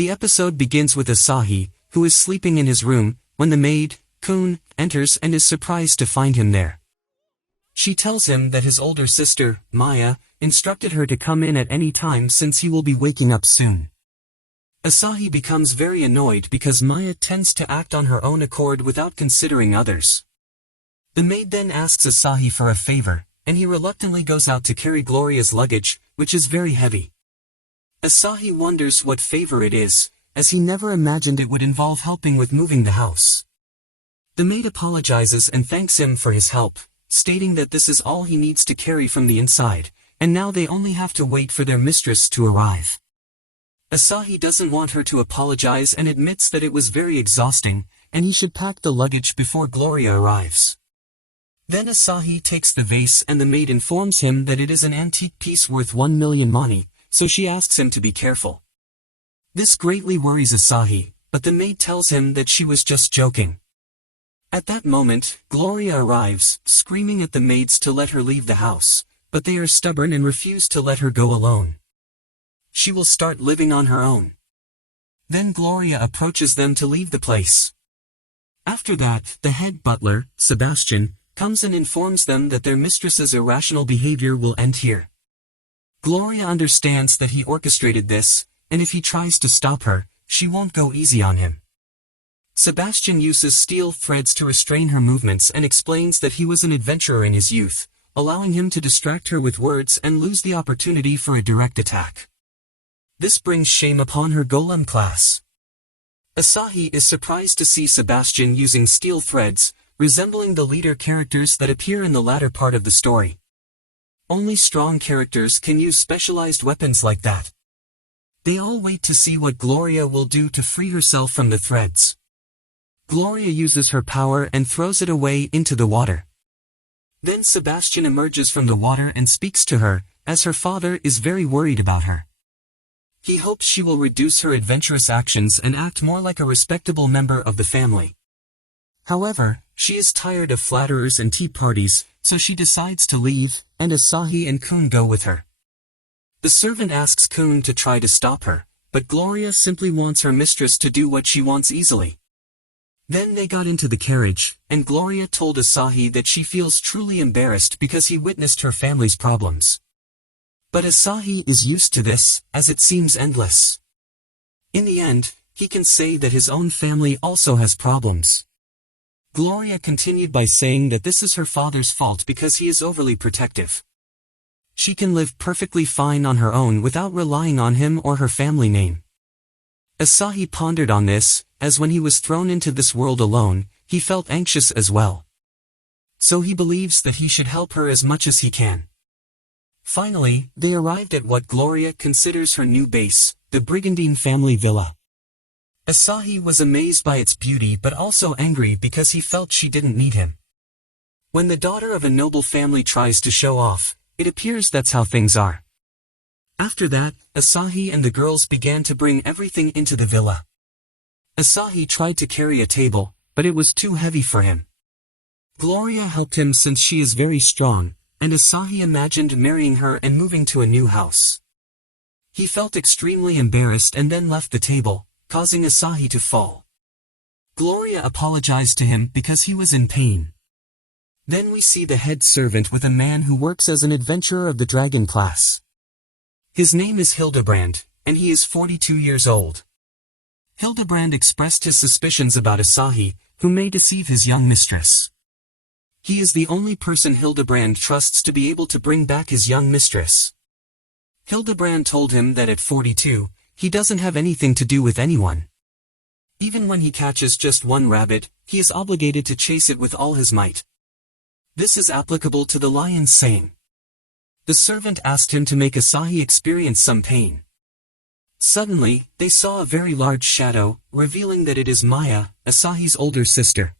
The episode begins with Asahi, who is sleeping in his room, when the maid, Kun, enters and is surprised to find him there. She tells him that his older sister, Maya, instructed her to come in at any time since he will be waking up soon. Asahi becomes very annoyed because Maya tends to act on her own accord without considering others. The maid then asks Asahi for a favor, and he reluctantly goes out to carry Gloria's luggage, which is very heavy. Asahi wonders what favor it is, as he never imagined it would involve helping with moving the house. The maid apologizes and thanks him for his help, stating that this is all he needs to carry from the inside, and now they only have to wait for their mistress to arrive. Asahi doesn't want her to apologize and admits that it was very exhausting, and he should pack the luggage before Gloria arrives. Then Asahi takes the vase and the maid informs him that it is an antique piece worth 1 million mani, so she asks him to be careful. This greatly worries Asahi, but the maid tells him that she was just joking. At that moment, Gloria arrives, screaming at the maids to let her leave the house, but they are stubborn and refuse to let her go alone. She will start living on her own. Then Gloria approaches them to leave the place. After that, the head butler, Sebastian, comes and informs them that their mistress's irrational behavior will end here. Gloria understands that he orchestrated this, and if he tries to stop her, she won't go easy on him. Sebastian uses steel threads to restrain her movements and explains that he was an adventurer in his youth, allowing him to distract her with words and lose the opportunity for a direct attack. This brings shame upon her golem class. Asahi is surprised to see Sebastian using steel threads, resembling the leader characters that appear in the latter part of the story. Only strong characters can use specialized weapons like that. They all wait to see what Gloria will do to free herself from the threads. Gloria uses her power and throws it away into the water. Then Sebastian emerges from the water and speaks to her, as her father is very worried about her. He hopes she will reduce her adventurous actions and act more like a respectable member of the family. However, she is tired of flatterers and tea parties, so she decides to leave, and Asahi and Kun go with her. The servant asks Kun to try to stop her, but Gloria simply wants her mistress to do what she wants easily. Then they got into the carriage, and Gloria told Asahi that she feels truly embarrassed because he witnessed her family's problems. But Asahi is used to this, as it seems endless. In the end, he can say that his own family also has problems. Gloria continued by saying that this is her father's fault because he is overly protective. She can live perfectly fine on her own without relying on him or her family name. Asahi pondered on this, as when he was thrown into this world alone, he felt anxious as well. So he believes that he should help her as much as he can. Finally, they arrived at what Gloria considers her new base, the Brigandine family villa. Asahi was amazed by its beauty but also angry because he felt she didn't need him. When the daughter of a noble family tries to show off, it appears that's how things are. After that, Asahi and the girls began to bring everything into the villa. Asahi tried to carry a table, but it was too heavy for him. Gloria helped him since she is very strong, and Asahi imagined marrying her and moving to a new house. He felt extremely embarrassed and then left the table, causing Asahi to fall. Gloria apologized to him because he was in pain. Then we see the head servant with a man who works as an adventurer of the dragon class. His name is Hildebrand, and he is 42 years old. Hildebrand expressed his suspicions about Asahi, who may deceive his young mistress. He is the only person Hildebrand trusts to be able to bring back his young mistress. Hildebrand told him that at 42, he doesn't have anything to do with anyone. Even when he catches just one rabbit, he is obligated to chase it with all his might. This is applicable to the lion's saying. The servant asked him to make Asahi experience some pain. Suddenly, they saw a very large shadow, revealing that it is Maya, Asahi's older sister.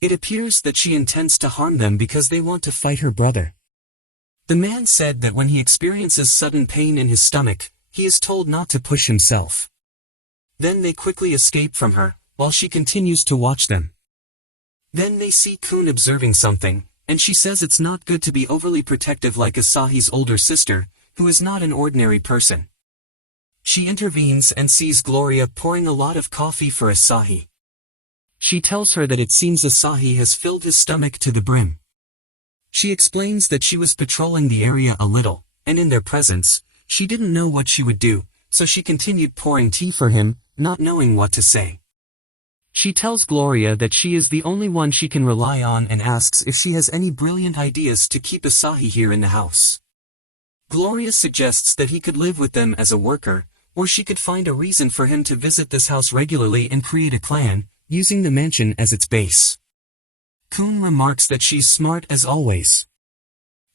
It appears that she intends to harm them because they want to fight her brother. The man said that when he experiences sudden pain in his stomach, he is told not to push himself. Then they quickly escape from her, while she continues to watch them. Then they see Kun observing something, and she says it's not good to be overly protective like Asahi's older sister, who is not an ordinary person. She intervenes and sees Gloria pouring a lot of coffee for Asahi. She tells her that it seems Asahi has filled his stomach to the brim. She explains that she was patrolling the area a little, and in their presence, she didn't know what she would do, so she continued pouring tea for him, not knowing what to say. She tells Gloria that she is the only one she can rely on and asks if she has any brilliant ideas to keep Asahi here in the house. Gloria suggests that he could live with them as a worker, or she could find a reason for him to visit this house regularly and create a clan, using the mansion as its base. Kun remarks that she's smart as always.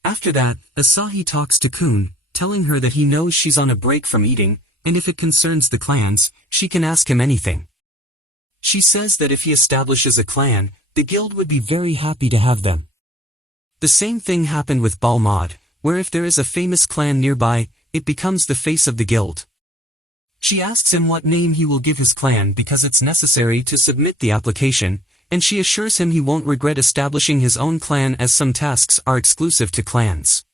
After that, Asahi talks to Kun, telling her that he knows she's on a break from eating, and if it concerns the clans, she can ask him anything. She says that if he establishes a clan, the guild would be very happy to have them. The same thing happened with Balmod, where if there is a famous clan nearby, it becomes the face of the guild. She asks him what name he will give his clan because it's necessary to submit the application, and she assures him he won't regret establishing his own clan as some tasks are exclusive to clans.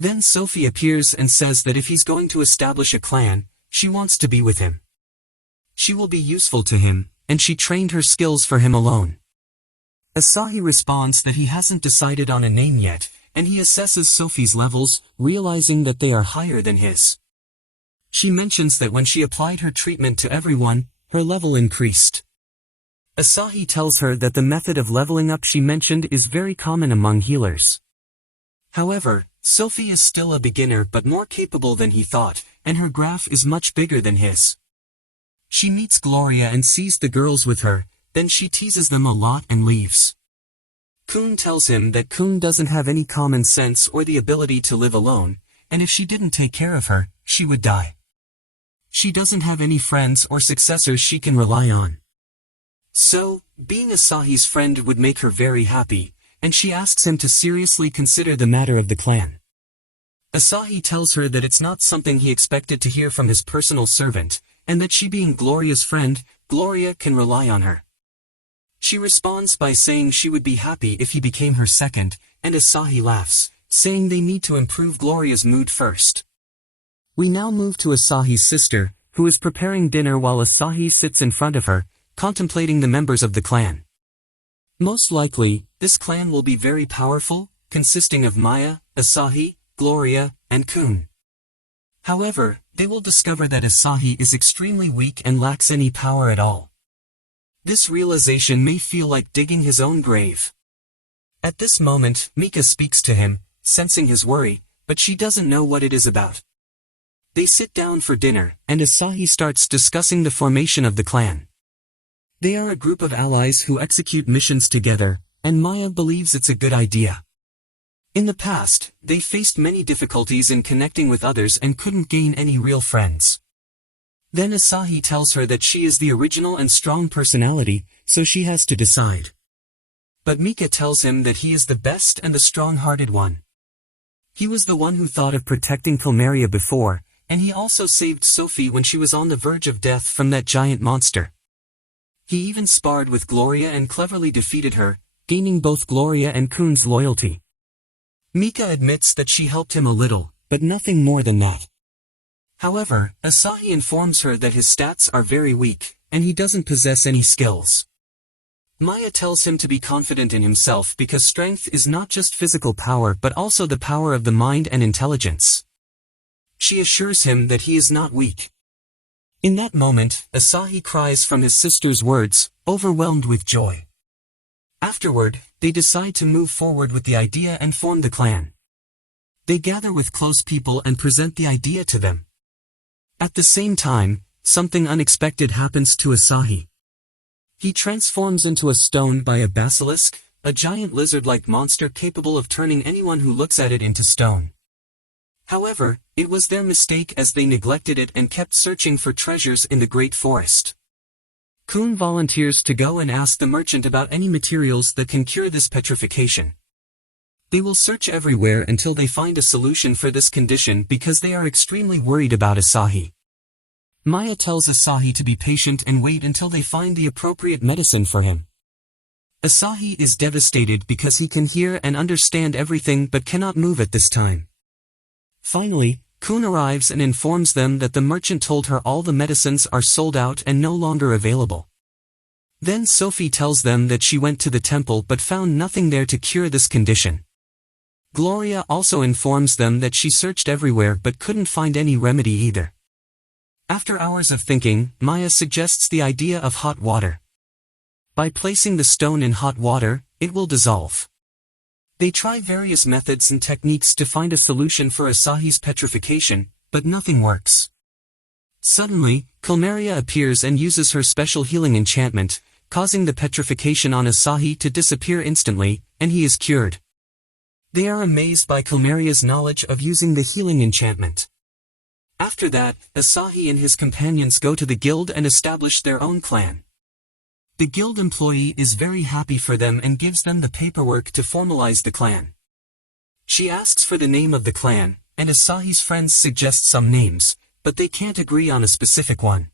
Then Sophie appears and says that if he's going to establish a clan, she wants to be with him. She will be useful to him, and she trained her skills for him alone. Asahi responds that he hasn't decided on a name yet, and he assesses Sophie's levels, realizing that they are higher than his. She mentions that when she applied her treatment to everyone, her level increased. Asahi tells her that the method of leveling up she mentioned is very common among healers. However, Sophie is still a beginner but more capable than he thought, and her graph is much bigger than his. She meets Gloria and sees the girls with her, then she teases them a lot and leaves. Kun tells him that Kun doesn't have any common sense or the ability to live alone, and if she didn't take care of her, she would die. She doesn't have any friends or successors she can rely on. So, being Asahi's friend would make her very happy, and she asks him to seriously consider the matter of the clan. Asahi tells her that it's not something he expected to hear from his personal servant, and that she being Gloria's friend, Gloria can rely on her. She responds by saying she would be happy if he became her second, and Asahi laughs, saying they need to improve Gloria's mood first. We now move to Asahi's sister, who is preparing dinner while Asahi sits in front of her, contemplating the members of the clan. Most likely, this clan will be very powerful, consisting of Maya, Asahi, Gloria, and Kun. However, they will discover that Asahi is extremely weak and lacks any power at all. This realization may feel like digging his own grave. At this moment, Mika speaks to him, sensing his worry, but she doesn't know what it is about. They sit down for dinner, and Asahi starts discussing the formation of the clan. They are a group of allies who execute missions together, and Maya believes it's a good idea. In the past, they faced many difficulties in connecting with others and couldn't gain any real friends. Then Asahi tells her that she is the original and strong personality, so she has to decide. But Mika tells him that he is the best and the strong-hearted one. He was the one who thought of protecting Cleimaria before, and he also saved Sophie when she was on the verge of death from that giant monster. He even sparred with Gloria and cleverly defeated her, gaining both Gloria and Kun's loyalty. Mika admits that she helped him a little, but nothing more than that. However, Asahi informs her that his stats are very weak, and he doesn't possess any skills. Maya tells him to be confident in himself because strength is not just physical power but also the power of the mind and intelligence. She assures him that he is not weak. In that moment, Asahi cries from his sister's words, overwhelmed with joy. Afterward, they decide to move forward with the idea and form the clan. They gather with close people and present the idea to them. At the same time, something unexpected happens to Asahi. He transforms into a stone by a basilisk, a giant lizard-like monster capable of turning anyone who looks at it into stone. However, it was their mistake as they neglected it and kept searching for treasures in the great forest. Kun volunteers to go and ask the merchant about any materials that can cure this petrification. They will search everywhere until they find a solution for this condition because they are extremely worried about Asahi. Maya tells Asahi to be patient and wait until they find the appropriate medicine for him. Asahi is devastated because he can hear and understand everything but cannot move at this time. Finally, Kun arrives and informs them that the merchant told her all the medicines are sold out and no longer available. Then Sophie tells them that she went to the temple but found nothing there to cure this condition. Gloria also informs them that she searched everywhere but couldn't find any remedy either. After hours of thinking, Maya suggests the idea of hot water. By placing the stone in hot water, it will dissolve. They try various methods and techniques to find a solution for Asahi's petrification, but nothing works. Suddenly, Cleimaria appears and uses her special healing enchantment, causing the petrification on Asahi to disappear instantly, and he is cured. They are amazed by Cleimaria's knowledge of using the healing enchantment. After that, Asahi and his companions go to the guild and establish their own clan. The guild employee is very happy for them and gives them the paperwork to formalize the clan. She asks for the name of the clan, and Asahi's friends suggest some names, but they can't agree on a specific one.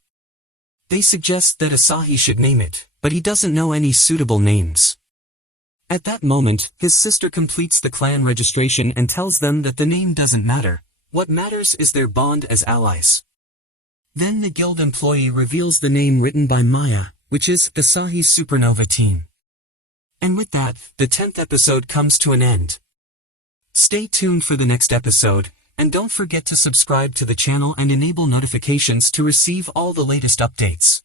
They suggest that Asahi should name it, but he doesn't know any suitable names. At that moment, his sister completes the clan registration and tells them that the name doesn't matter, what matters is their bond as allies. Then the guild employee reveals the name written by Maya, which is Asahi's Supernova Team. And with that, the 10th episode comes to an end. Stay tuned for the next episode, and don't forget to subscribe to the channel and enable notifications to receive all the latest updates.